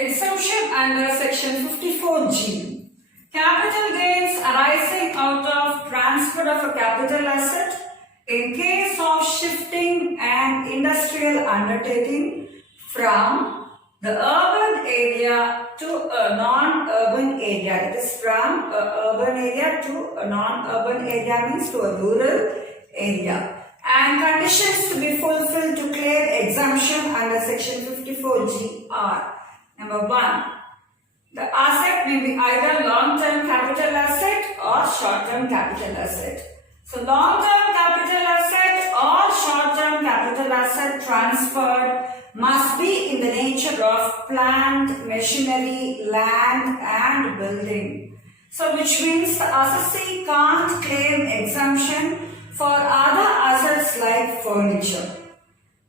Exemption under Section 54G. Capital gains arising out of transfer of a capital asset in case of shifting an industrial undertaking from the urban area to a non-urban area. That is, from an urban area to a non-urban area means to a rural area. And conditions to be fulfilled to claim exemption under Section 54G are: number 1, the asset may be either long-term capital asset or short-term capital asset. So, long-term capital asset or short-term capital asset transferred must be in the nature of plant, machinery, land and building. So, which means the assessee can't claim exemption for other assets like furniture.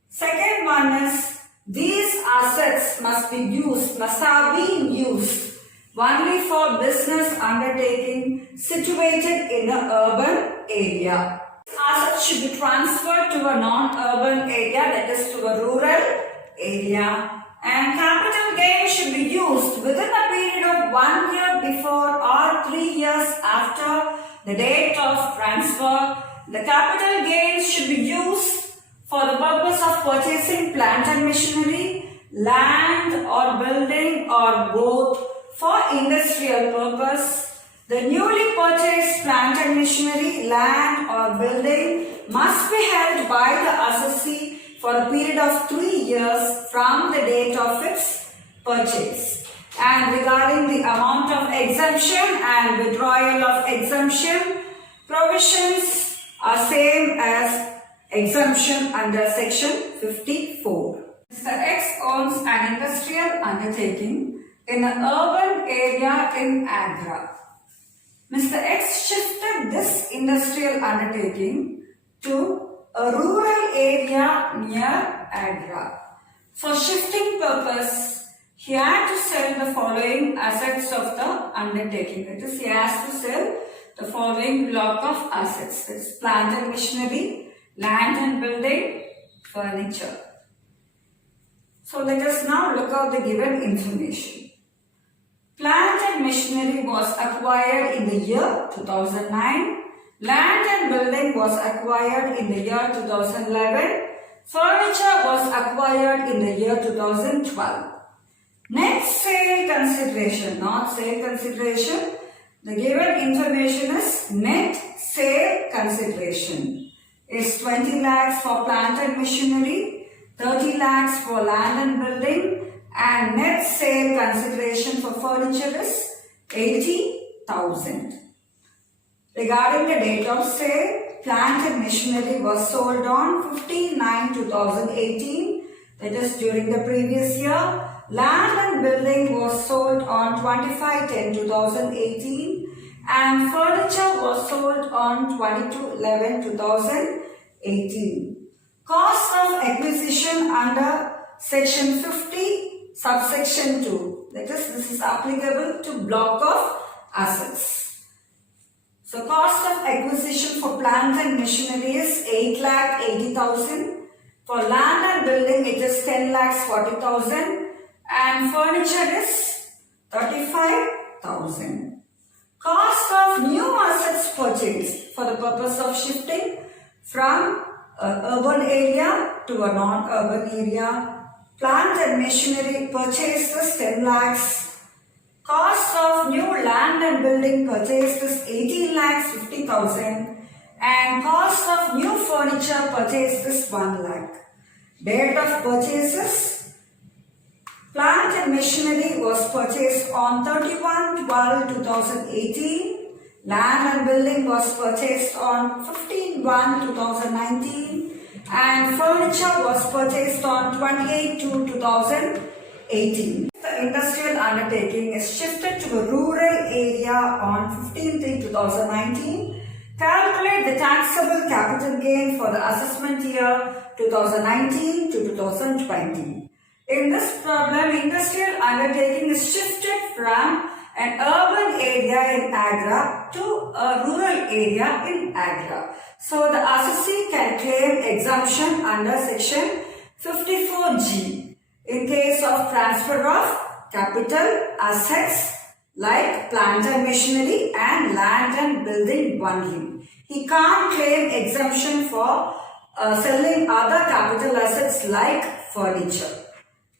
Second one is, these assets must have been used only for business undertaking situated in an urban area. Assets should be transferred to a non-urban area, that is to a rural area. And capital gain should be used within a period of 1 year before or 3 years after the date of transfer. The capital gains should be used for the purpose of purchasing plant and machinery, land or building or both for industrial purpose. The newly purchased plant and machinery, land or building must be held by the assessee for a period of 3 years from the date of its purchase. And regarding the amount of exemption and withdrawal of exemption, provisions are same as exemption under Section 54. Mr. X owns an industrial undertaking in an urban area in Agra. Mr. X shifted this industrial undertaking to a rural area near Agra. For shifting purpose, he had to sell the following assets of the undertaking. That is, he has to sell the following block of assets. That is, plant and machinery, land and building, furniture. So let us now look at the given information. Plant and machinery was acquired in the year 2009. Land and building was acquired in the year 2011. Furniture was acquired in the year 2012. Net sale consideration, not sale consideration. The given information is net sale consideration is 20 lakhs for plant and machinery, 30 lakhs for land and building, and net sale consideration for furniture is 80,000. Regarding the date of sale, plant and machinery was sold on 15/9/2018, that is during the previous year. Land and building was sold on 25/10/2018 and furniture was sold on 22/11/2018. Cost of acquisition under Section 50, subsection 2. That is, this is applicable to block of assets. So, cost of acquisition for plant and machinery is 8,80,000. For land and building, it is 10,40,000. And furniture is 35,000. Cost of new assets purchased for the purpose of shifting from an urban area to a non-urban area. Plant and machinery purchased is 10 lakhs. Cost of new land and building purchased is 18,50,000. And cost of new furniture purchased is 1 lakh. Date of purchases. Plant and machinery was purchased on 31/12/2018. Land and building was purchased on 15/1/2019. And furniture was purchased on 28/2/2018. The industrial undertaking is shifted to a rural area on 15/3/2019. Calculate the taxable capital gain for the assessment year 2019 to 2020. In this problem, industrial undertaking is shifted from an urban area in Agra to a rural area in Agra. So, the assessee can claim exemption under Section 54G in case of transfer of capital assets like plant and machinery and land and building only. He can't claim exemption for selling other capital assets like furniture.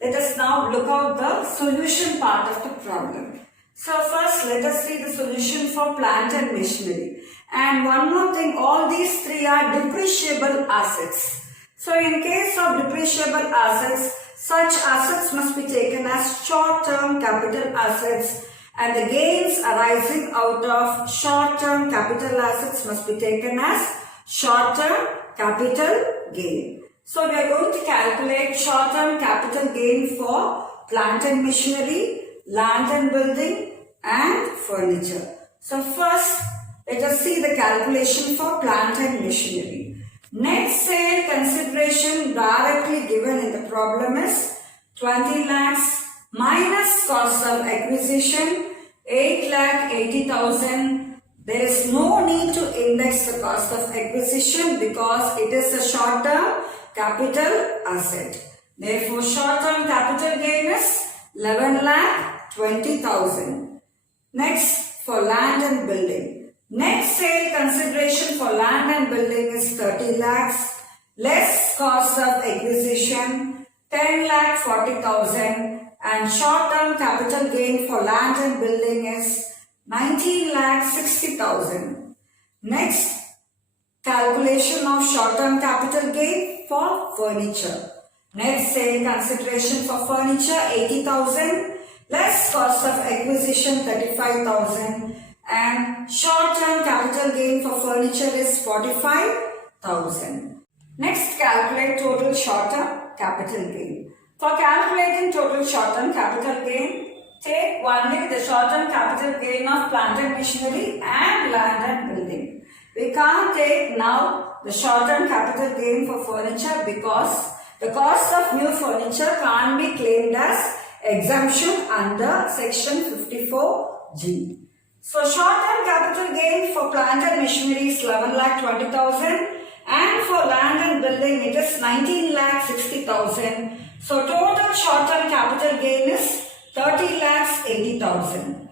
Let us now look at the solution part of the problem. So first let us see the solution for plant and machinery. And one more thing, all these three are depreciable assets. So in case of depreciable assets, such assets must be taken as short-term capital assets, and the gains arising out of short-term capital assets must be taken as short-term capital gain. So we are going to calculate short-term capital gain for plant and machinery, land and building and furniture. So first, let us see the calculation for plant and machinery. Net sale consideration directly given in the problem is 20 lakhs minus cost of acquisition 8,80,000. There is no need to index the cost of acquisition because it is a short-term capital asset. Therefore, short-term capital gain is 11,20,000. Next, for land and building. Net sale consideration for land and building is 30 lakhs less cost of acquisition 10,40,000, and short-term capital gain for land and building is 19,60,000. Next, calculation of short-term capital gain for furniture. Net sale consideration for furniture 80,000 less cost of acquisition 35,000, and short-term capital gain for furniture is 45,000. Next, calculate total short-term capital gain. For calculating total short-term capital gain, take only the short-term capital gain of plant and machinery and land and building. We can't take now the short-term capital gain for furniture because the cost of new furniture can't be claimed as exemption under section 54G. So short-term capital gain for plant and machinery is 11,20,000 and for land and building it is 19,60,000. So total short-term capital gain is 30,80,000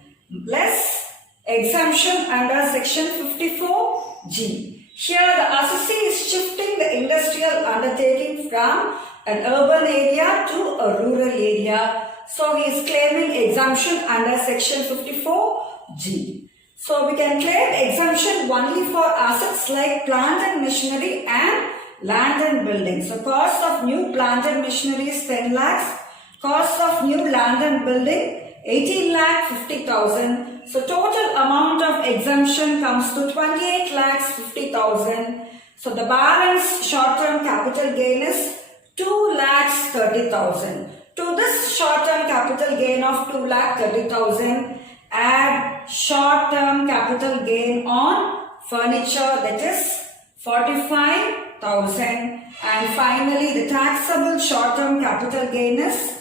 less exemption under section 54G. Here the assessee is shifting the industrial undertaking from an urban area to a rural area. So he is claiming exemption under section 54G. So we can claim exemption only for assets like plant and machinery and land and building. So cost of new plant and machinery is 10 lakhs. Cost of new land and building 18,50,000. So total amount of exemption comes to 28,50,000. So the balance short-term capital gain is 2,30,000. To this short-term capital gain of 2,30,000, add short-term capital gain on furniture, that is 45,000, and finally the taxable short-term capital gain is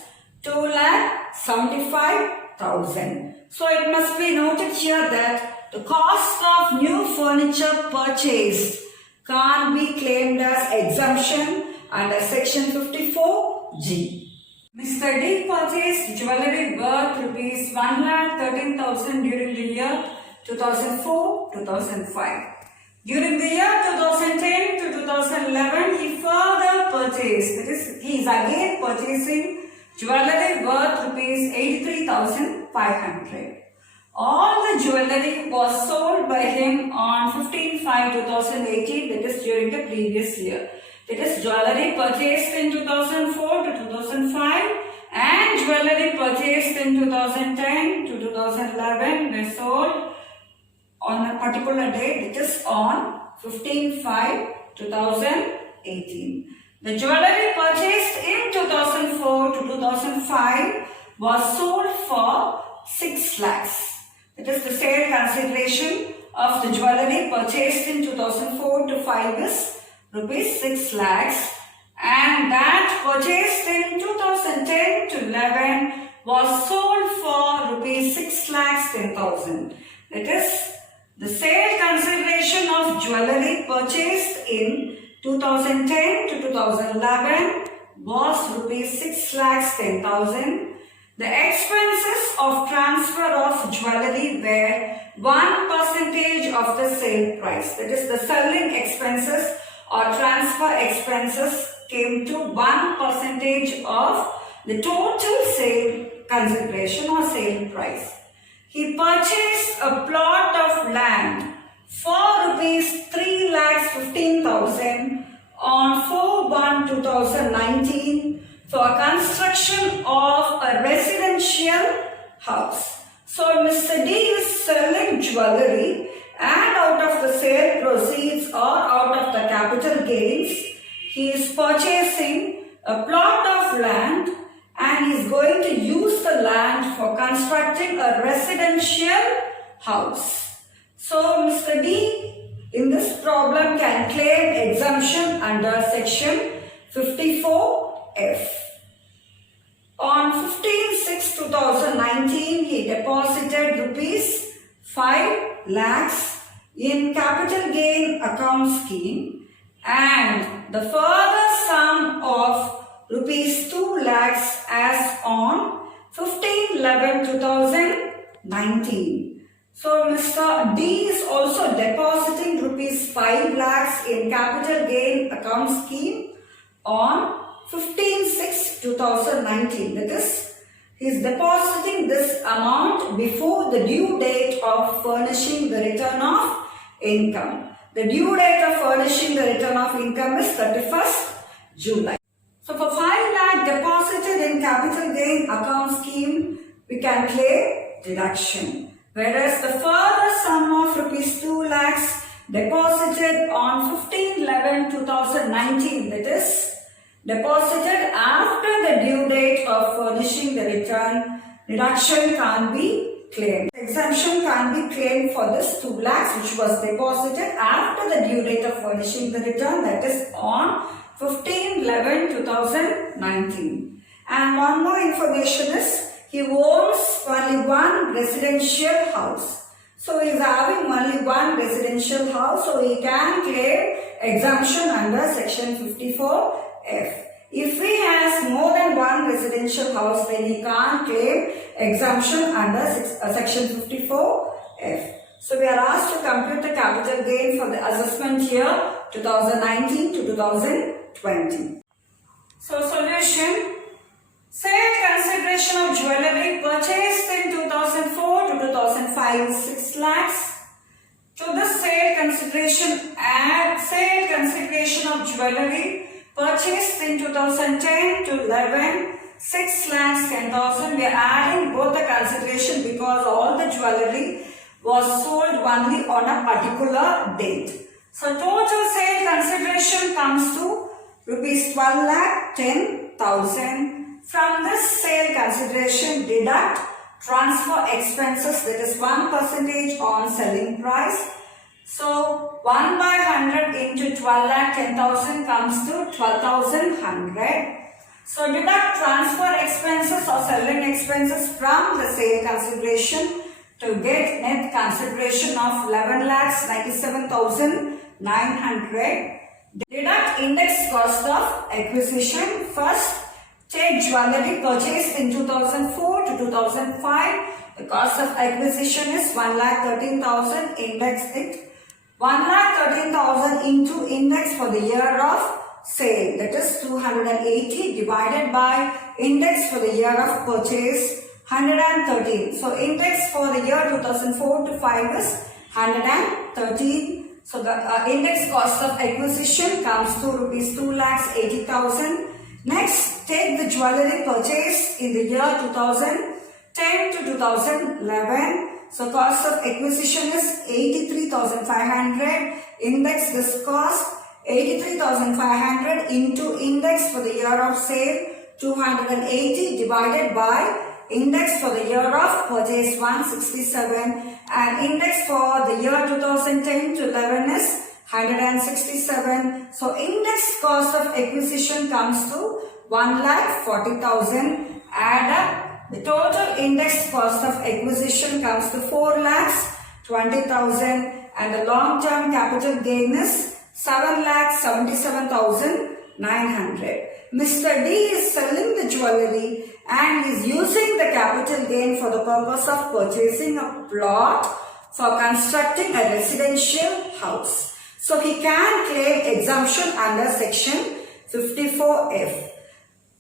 2,75,000. So it must be noted here that the cost of new furniture purchased can't be claimed as exemption under section 54G. Mr. D purchased jewellery worth rupees 1,13,000 during the year 2004-2005. During the year 2010 to 2011, he further purchased, that is, he is again purchasing jewellery worth rupees 83,500. All the jewellery was sold by him on 15/5/2018, that is during the previous year. That is jewellery purchased in 2004 to 2005 and jewellery purchased in 2010 to 2011 were sold on a particular date, that is on 15/5/2018. The jewellery purchased in 2004 to 2005 was sold for 6 lakhs. That is the sale consideration of the jewellery purchased in 2004 to 5 is rupees 6 lakhs, and that purchased in 2010 to 11 was sold for rupees 6 lakhs 10,000. That is the sale consideration of jewellery purchased in 2010 to 2011 was rupees 6 lakhs 10,000. The expenses of transfer of jewellery were 1% of the sale price. That is, the selling expenses or transfer expenses came to 1% of the total sale consideration or sale price. He purchased a plot of land for rupees 3,15,000 on 4/1/2019 for construction of a residential house. So Mr. D is selling jewellery, and out of the sale proceeds or out of the capital gains, he is purchasing a plot of land and he is going to use the land for constructing a residential house. So Mr. D in this problem can claim exemption under section 54F. On 15/6/2019, he deposited rupees 5 lakhs in capital gain account scheme, and the further sum of rupees 2 lakhs as on 15/11/2019. So Mr. D is also depositing rupees 5 lakhs in capital gain account scheme on 15/6/2019. That is, he is depositing this amount before the due date of furnishing the return of income. The due date of furnishing the return of income is 31st July. So for 5 lakh deposited in capital gain account scheme, we can claim deduction. Whereas the further sum of rupees 2 lakhs deposited on 15/11/2019, that is, deposited after the due date of furnishing the return, deduction can't be claimed. Exemption can't be claimed for this 2 lakhs which was deposited after the due date of furnishing the return, that is on 15/11/2019. And one more information is, he owns only one residential house. So he is having only one residential house, so he can claim exemption under section 54F. If he has more than one residential house, then he can't claim exemption under section 54F. So we are asked to compute the capital gain for the assessment year 2019 to 2020. So solution. Sale consideration of jewellery purchased in 2004 to 2005 is 6 lakhs. To the sale consideration, add sale consideration of jewellery purchased in 2010 to 11, 6 lakhs 10,000. We are adding both the consideration because all the jewellery was sold only on a particular date. So total sale consideration comes to rupees 12,10,000. From this sale consideration, deduct transfer expenses, that is 1% on selling price. So 1/100 into 12,10,000 comes to 12,100. So deduct transfer expenses or selling expenses from the sale consideration to get net consideration of 11,97,900. Deduct index cost of acquisition. First, take jewellery purchased in 2004 to 2005. The cost of acquisition is 1,13,000. Index it 1,13,000 into index for the year of sale, that is 280, divided by index for the year of purchase 113. So index for the year 2004 to 5 is 113. So the index cost of acquisition comes to rupees 2,80,000. Next, take the jewellery purchased in the year 2010 to 2011. So cost of acquisition is 83,500. Index this cost 83,500 into index for the year of sale 280, divided by index for the year of purchase 167, and index for the year 2010 to 11 is 167. So index cost of acquisition comes to 1,40,000. Add up. The total index cost of acquisition comes to 4,20,000, and the long-term capital gain is 7,77,900. Mr. D is selling the jewellery and he is using the capital gain for the purpose of purchasing a plot for constructing a residential house. So he can claim exemption under section 54F,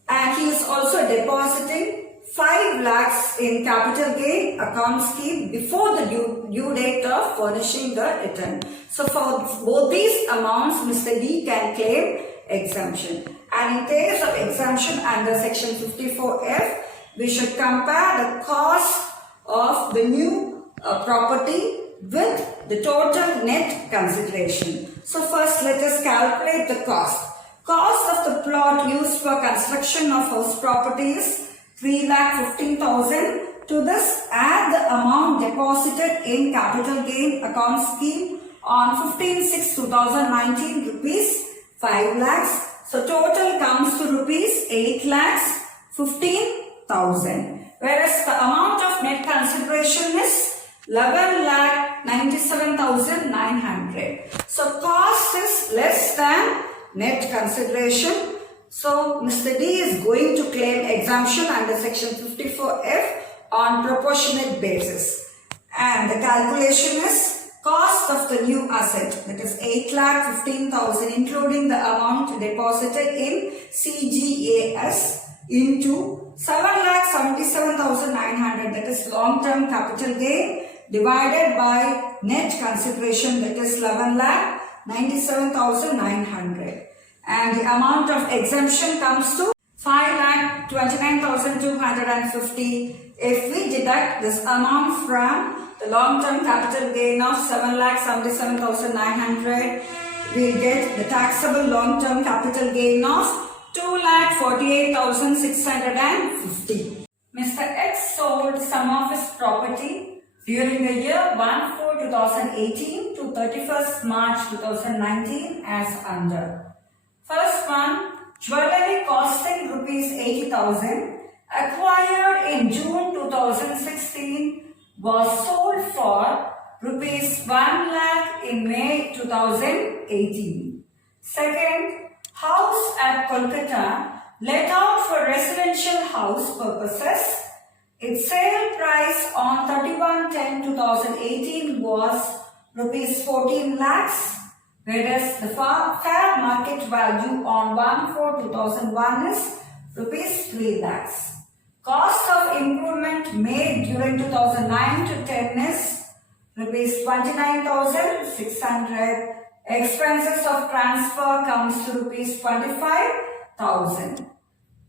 and he is also depositing 5 lakhs in capital gain account scheme before the due date of furnishing the return. So for both these amounts, Mr. D can claim exemption. And in case of exemption under section 54F, we should compare the cost of the new property with the total net consideration. So first let us calculate the cost. Cost of the plot used for construction of house property is 3,15,000. To this, add the amount deposited in capital gain account scheme on 15/6/2019 rupees 5 lakhs. So total comes to rupees 8,15,000. Whereas the amount of net consideration is 11,97,900. So cost is less than net consideration. So Mr. D is going to claim exemption under section 54F on proportionate basis. And the calculation is cost of the new asset, that is 8,15,000, including the amount deposited in CGAS, into 7,77,900, that is long-term capital gain, divided by net consideration, that is 11,97,900. And the amount of exemption comes to 5,29,250. If we deduct this amount from the long-term capital gain of 7,77,900, we get the taxable long-term capital gain of 2,48,650. Mr. X sold some of his property during the year 1/4/2018 to 31st March 2019 as under. First one, jewellery costing rupees 80,000, acquired in June 2016, was sold for rupees 1 lakh in May 2018. Second, house at Kolkata let out for residential house purposes. Its sale price on 31/10/2018 was rupees 14 lakhs. Whereas the fair market value on 1/4/2001 is rupees 3 lakhs. Cost of improvement made during 2009 to 10 is rupees 29,600. Expenses of transfer comes to rupees 25,000.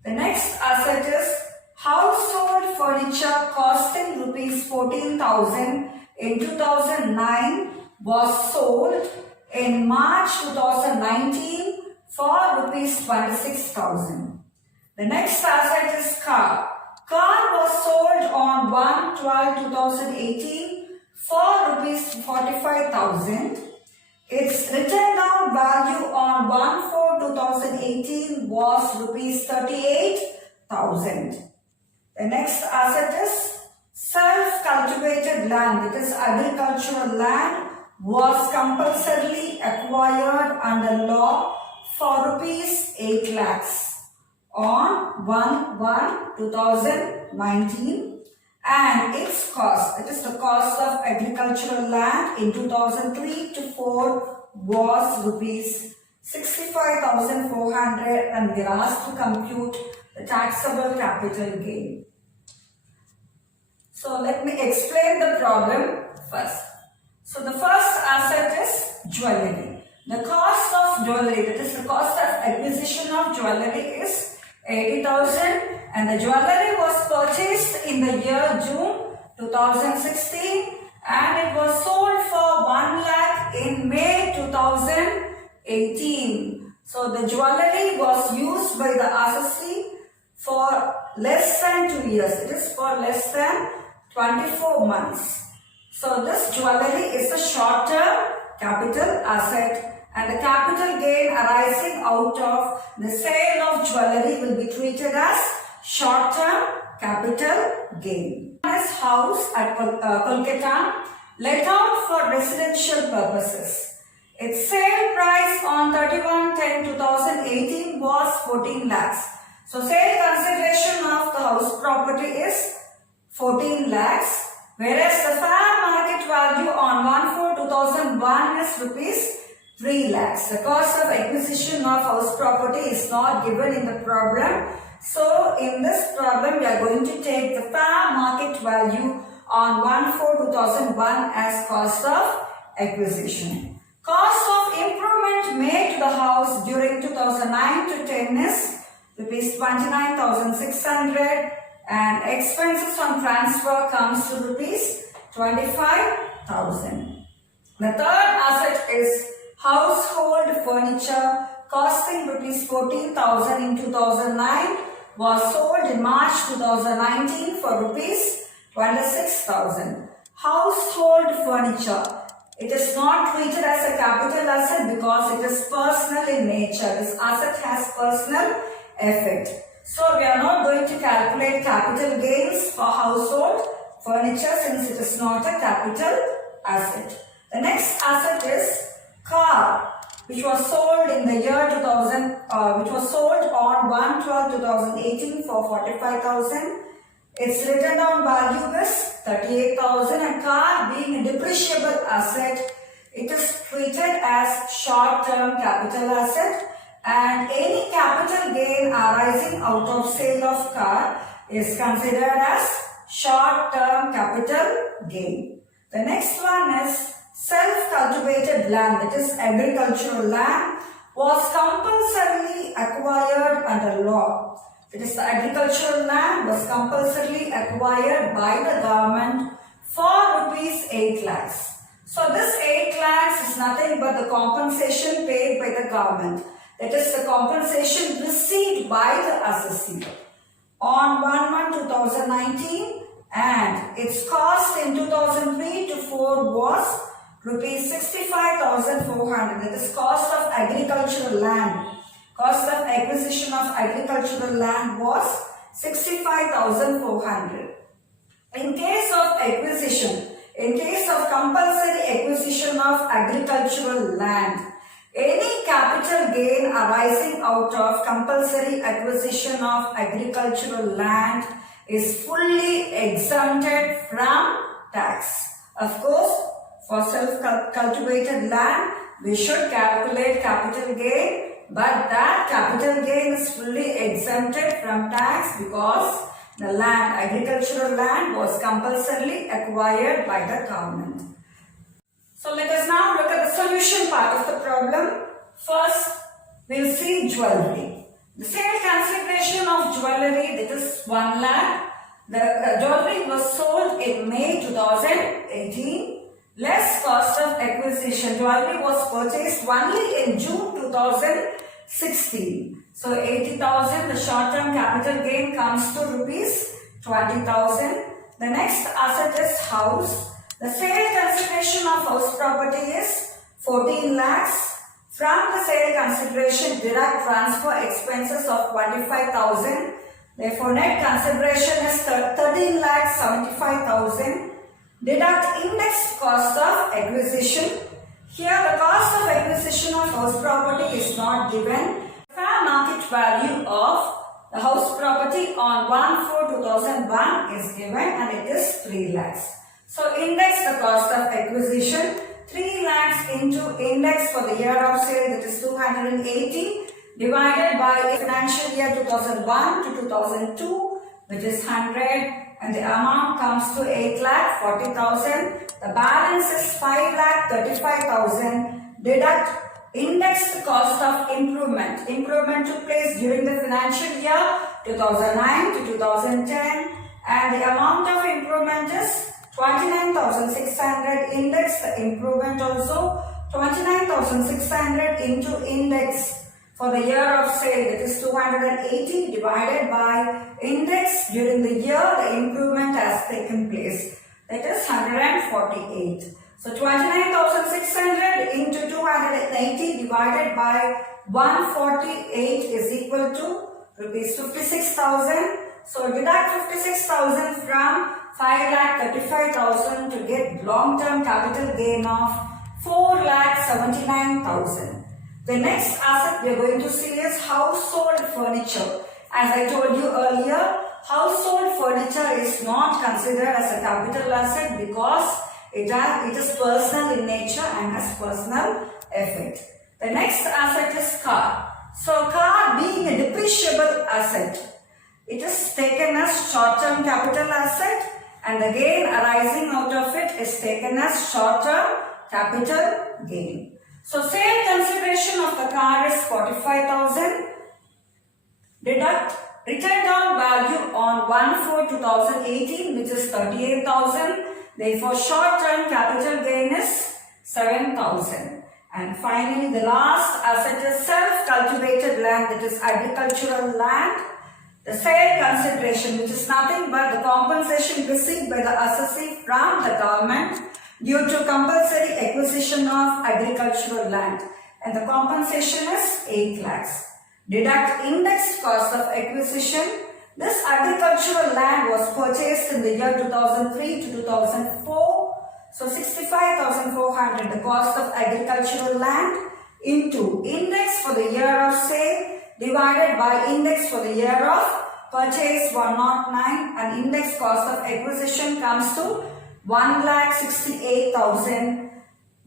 The next asset is household furniture costing rupees 14,000 in 2009 was sold in March 2019 for rupees 26,000. The next asset is car. Car was sold on 1/12/2018 for rupees 45,000. Its written down value on 1/4/2018 was rupees 38,000. The next asset is self-cultivated land, it is agricultural land, was compulsorily acquired under law for rupees 8 lakhs on 1/1/2019, and its cost, it is the cost of agricultural land in 2003 to 4 was rupees 65,400, and we are asked to compute the taxable capital gain. So let me explain the problem first. So the first asset is jewellery. The cost of jewellery, that is the cost of acquisition of jewellery, is 80,000, and the jewellery was purchased in the year June 2016 and it was sold for 1 lakh in May 2018. So the jewellery was used by the assessee for less than 2 years. It is for less than 24 months. So this jewellery is a short-term capital asset, and the capital gain arising out of the sale of jewellery will be treated as short-term capital gain. This house at Kolkata let out for residential purposes. Its sale price on 31/10/2018 was 14 lakhs. So sale consideration of the house property is 14 lakhs, whereas the fair market value on 1/4/2001 is rupees 3 lakhs. The cost of acquisition of house property is not given in the problem. So in this problem, we are going to take the fair market value on 1/4/2001 as cost of acquisition. Cost of improvement made to the house during 2009 to 10 is rupees 29,600 and expenses on transfer comes to rupees 25,000. The third asset is household furniture costing rupees 14,000 in 2009 was sold in March 2019 for rupees 26,000. Household furniture. It is not treated as a capital asset because it is personal in nature. This asset has personal effect. So we are not going to calculate capital gains for household furniture since it is not a capital asset. The next asset is car, which was sold in the year 2000, which was sold on 1/12/2018 for 45,000. Its written down value is 38,000 and car being a depreciable asset, it is treated as short-term capital asset and any capital gain arising out of sale of car is considered as short-term capital gain. The next one is self-cultivated land, that is agricultural land, was compulsorily acquired under law. It is the agricultural land was compulsorily acquired by the government for rupees 8 lakhs. So this 8 lakhs is nothing but the compensation paid by the government. That is the compensation received by the assessee on 1/1/2019 and its cost in 2003 to 4 was rupees 65,400. That is cost of agricultural land. Cost of acquisition of agricultural land was 65,400. In case of acquisition, in case of compulsory acquisition of agricultural land, any capital gain arising out of compulsory acquisition of agricultural land is fully exempted from tax. Of course, for self-cultivated land, we should calculate capital gain, but that capital gain is fully exempted from tax because the land, agricultural land, was compulsorily acquired by the government. So let us now look at the solution part of the problem. First, we will see jewellery. The sale consideration of jewellery, that is 1 lakh. The jewellery was sold in May 2018. Less cost of acquisition. Jewellery was purchased only in June 2016. So 80,000, the short-term capital gain comes to rupees 20,000. The next asset is house. The sale consideration of house property is 14 lakhs. From the sale consideration, deduct transfer expenses of 25,000. Therefore, net consideration is 13 lakhs 75,000. Deduct indexed cost of acquisition. Here, the cost of acquisition of house property is not given. Fair market value of the house property on 1/4/2001 is given and it is 3 lakhs. So, index the cost of acquisition. 3 lakhs into index for the year of sale, that is 280, divided by financial year 2001 to 2002, which is 100, and the amount comes to 8,40,000. The balance is 5,35,000. Deduct indexed cost of improvement. Improvement took place during the financial year 2009 to 2010, and the amount of improvement is 29,600. Index the improvement also 29,600 into index for the year of sale, that is 280, divided by index during the year the improvement has taken place, that is 148. So 29,600 into 280 divided by 148 is equal to rupees 56,000. So deduct 56,000 from 5,35,000 to get long-term capital gain of 4,79,000. The next asset we are going to see is household furniture. As I told you earlier, household furniture is not considered as a capital asset because it is personal in nature and has personal effect. The next asset is car. So car being a depreciable asset, it is taken as short-term capital asset and the gain arising out of it is taken as short-term capital gain. So sale consideration of the car is 45,000. Deduct written down value on 1/4/2018 which is 38,000. Therefore short-term capital gain is 7,000. And finally the last asset is self-cultivated land, that is agricultural land. The sale consideration, which is nothing but the compensation received by the assessee from the government due to compulsory acquisition of agricultural land, and the compensation is 8 lakhs. Deduct indexed cost of acquisition. This agricultural land was purchased in the year 2003 to 2004. So 65,400 the cost of agricultural land into index for the year of sale divided by index for the year of purchase 109, and index cost of acquisition comes to 1,68,000.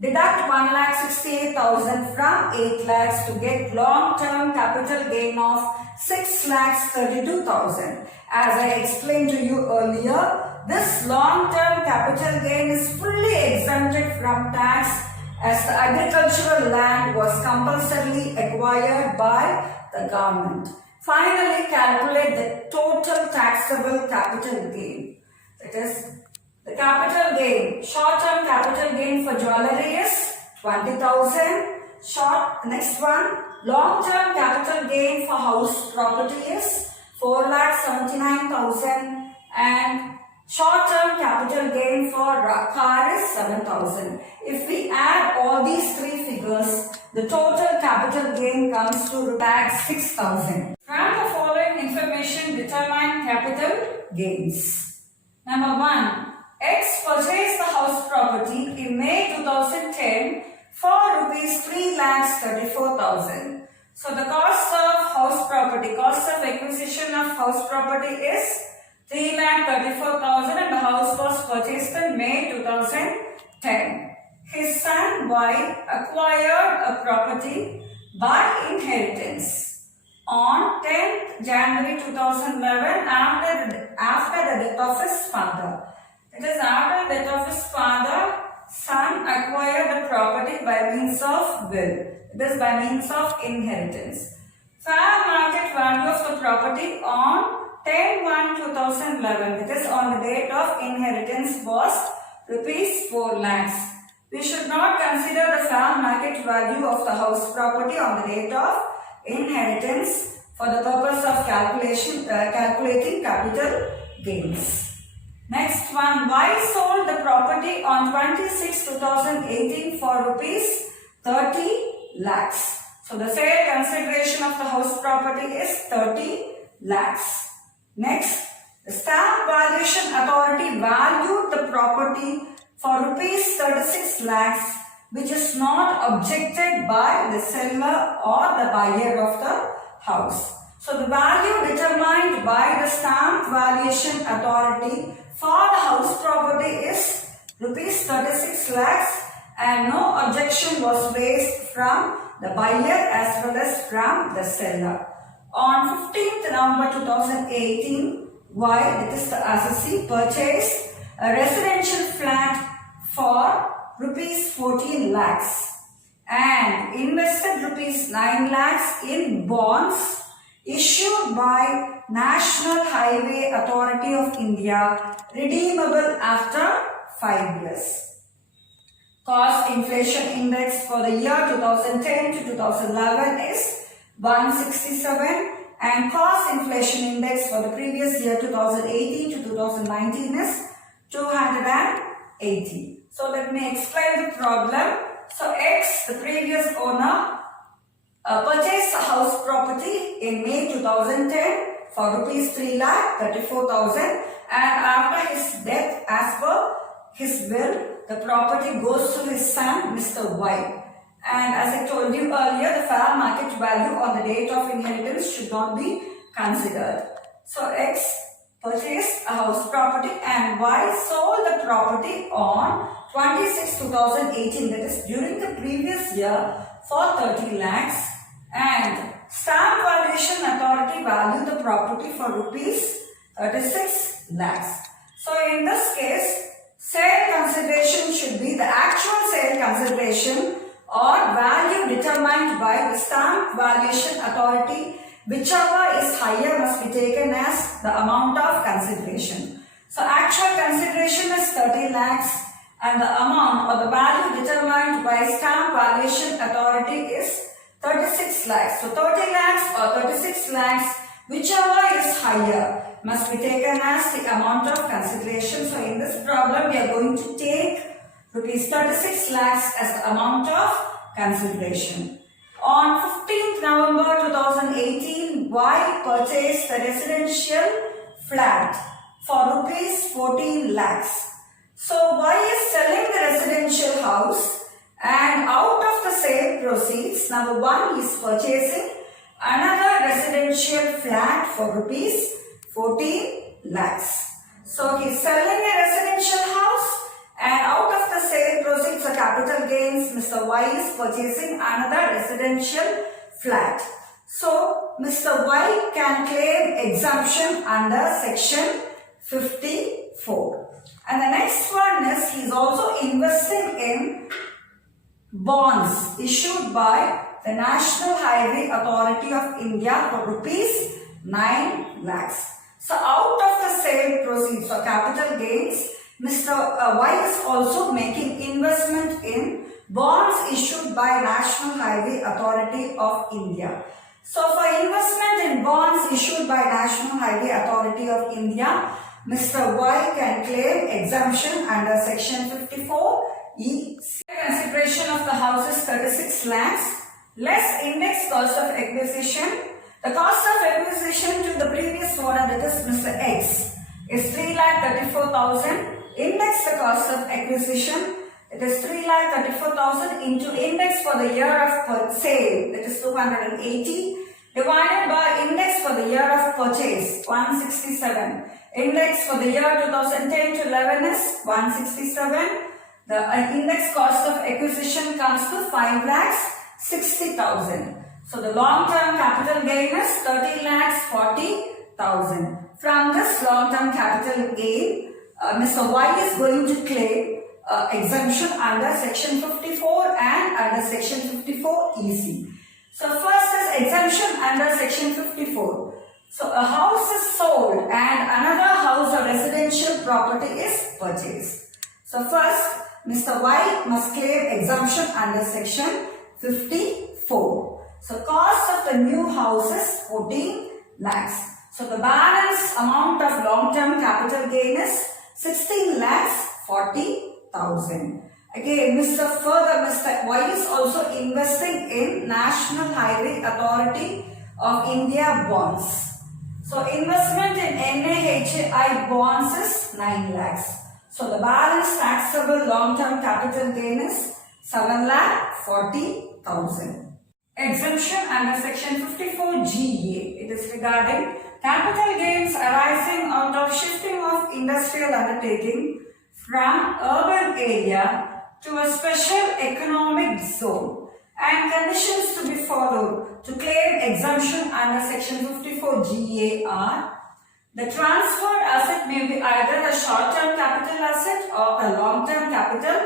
Deduct 1,68,000 from 8 lakhs to get long-term capital gain of 6,32,000. As I explained to you earlier, this long-term capital gain is fully exempted from tax as the agricultural land was compulsorily acquired by the government. Finally, calculate the total taxable capital gain. That is, the capital gain, short-term capital gain for jewellery is 20,000. Next one, long-term capital gain for house property is 4,79,000 and short-term capital gain for car is 7,000. If we add all these three figures, the total capital gain comes to 6,000. From the following information, determine capital gains. Number 1. X purchased the house property in May 2010 for rupees 3,34,000. So the cost of house property, cost of acquisition of house property is 3,34,000 and the house was purchased in May 2010. His son Y acquired a property by inheritance on 10th January 2011 after the death of his father. It is after the death of his father, son acquired the property by means of will. It is by means of inheritance. Fair market value of the property on 10/1/2011, that is on the date of inheritance, was rupees 4 lakhs. We should not consider the fair market value of the house property on the date of inheritance for the purpose of calculating capital gains. Next one, Y sold the property on 26/2018 for rupees 30 lakhs. So the sale consideration of the house property is 30 lakhs. Next, the stamp valuation authority valued the property for rupees 36 lakhs, which is not objected by the seller or the buyer of the house. So the value determined by the stamp valuation authority for the house property is rupees 36 lakhs and no objection was raised from the buyer as well as from the seller. On 15th November 2018, Y, that is the assessee, purchased a residential flat for rupees 14 lakhs and invested rupees 9 lakhs in bonds issued by National Highway Authority of India, redeemable after 5 years. Cost inflation index for the year 2010 to 2011 is 167 and cost inflation index for the previous year 2018 to 2019 is 280. So let me explain the problem. So X, the previous owner, purchased a house property in May 2010 for rupees 3,34,000 and after his death, as per his will, the property goes to his son Mr. Y. And as I told you earlier, the fair market value on the date of inheritance should not be considered. So X purchased a house property and Y sold the property on 26/2018, that is during the previous year, for 30 lakhs, and Stamp Valuation Authority valued the property for rupees 36 lakhs. So in this case, sale consideration should be the actual sale consideration or value determined by the Stamp Valuation Authority. Whichever is higher must be taken as the amount of consideration. So actual consideration is 30 lakhs and the amount or the value determined by Stamp Valuation Authority is 36 lakhs. So 30 lakhs or 36 lakhs, whichever is higher, must be taken as the amount of consideration. So in this problem, we are going to take rupees 36 lakhs as the amount of consideration. On 15th November 2018, Y purchased the residential flat for rupees 14 lakhs. So Y is selling the residential house, and out of the sale proceeds, number 1 is purchasing another residential flat for rupees 14 lakhs. So he is selling a residential house, and out of the sale proceeds or capital gains, Mr. Y is purchasing another residential flat. So Mr. Y can claim exemption under section 54. And the next one is he is also investing in bonds issued by the National Highway Authority of India for rupees 9 lakhs. So out of the sale proceeds or capital gains, Mr. Y is also making investment in bonds issued by National Highway Authority of India. So for investment in bonds issued by National Highway Authority of India, Mr. Y can claim exemption under section 54E. Consideration of the house is 36 lakhs less index cost of acquisition. The cost of acquisition to the previous owner, that is Mr. X, is 3,34,000. Index the cost of acquisition, it is 3,34,000 into index for the year of sale, that is 280, divided by index for the year of purchase, 167. Index for the year 2010 to 11 is 167. The index cost of acquisition comes to 5,60,000. So the long-term capital gain is 30,40,000. From this long-term capital gain, Mr. Y is going to claim exemption under section 54 and under section 54EC. So first is exemption under section 54. So a house is sold and another house or residential property is purchased. So first, Mr. Y must claim exemption under section 54. So cost of the new house is 14 lakhs. So the balance amount of long-term capital gain is 16,40,000. Again, Mr. Y is also investing in National Highway Authority of India bonds. So investment in NHAI bonds is 9 lakhs. So the balance taxable long-term capital gain is 7,40,000. Exemption under section 54GA. It is regarding capital gains arising out of shifting of industrial undertaking from urban area to a special economic zone, and conditions to be followed to claim exemption under section 54GA are: the transferred asset may be either a short-term capital asset or a long-term capital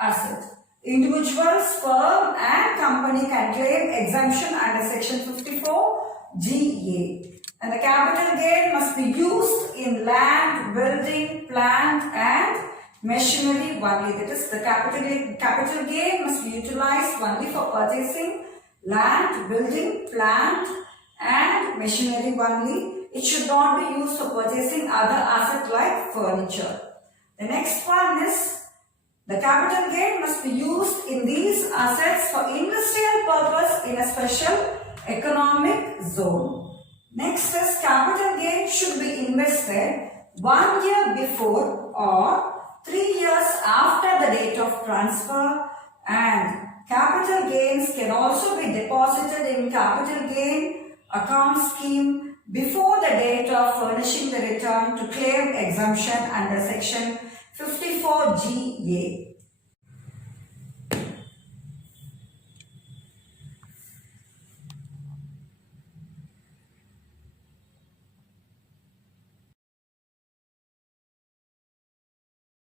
asset. Individuals, firm and company can claim exemption under section 54GA. And the capital gain must be used in land, building, plant and machinery only. That is, the capital gain must be utilized only for purchasing land, building, plant and machinery only. It should not be used for purchasing other assets like furniture. The next one is, the capital gain must be used in these assets for industrial purpose in a special economic zone. Next is, capital gain should be invested 1 year before or 3 years after the date of transfer, and capital gains can also be deposited in capital gain account scheme before the date of furnishing the return to claim exemption under section 54GA.